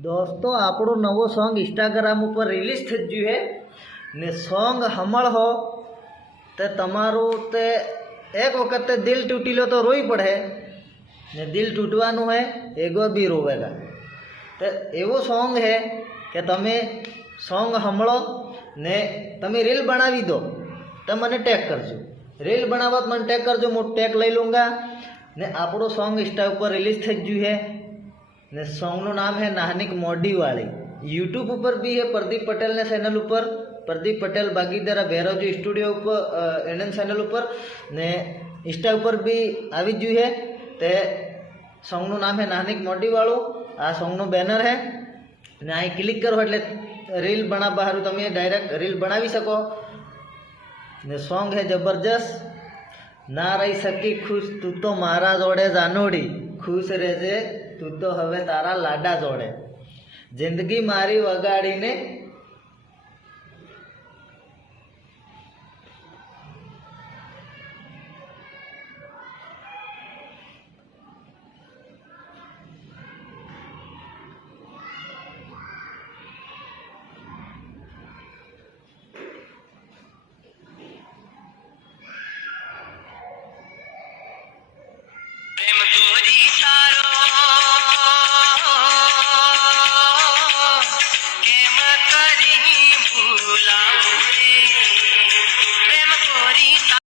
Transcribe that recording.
दोस्तों આપણો નવો સોંગ ઇન્સ્ટાગ્રામ ઉપર રિલીઝ થઈ ગયું છે ને સોંગ સાંભળો તે તમારું તે એક વખત તે દિલ તૂટી લો તો રોઈ પડે ને દિલ તૂટવાનું હે એગો બી રોવેગા તો એવો સોંગ હે કે તમે સોંગ સાંભળો ને તમે રીલ બનાવી દો તો મને ટેગ કરજો રીલ બનાવત મને ટેગ કરજો હું ટેગ લઈ લूँगा ને આપણો સોંગ ઇન્સ્ટા ઉપર રિલીઝ થઈ ગયું છે ने सॉन्गનું नाम है नाहनिक मोडी वाली यूट्यूब पर भी है प्रदीप पटेल ने चैनल पर प्रदीप पटेल भागीदारा भैरवजी स्टूडियो पर एन चैनल पर ने इंस्टा पर भी આવી ગયું है ते सॉन्गનું नाम है नाहनिक मोडी वालों आ सॉन्गનું બેનર है ने અહીં ક્લિક કરો એટલે રીલ બનાવવા હારું તમે ડાયરેક્ટ રીલ બનાવી શકો ને સોંગ है जबरदस्त ना रही सकी खुश तू तो मारा जोड़े जानोड़ी खुश રહેજે તું તો હવે તારા લાડા જોડે જિંદગી મારી વગાડીને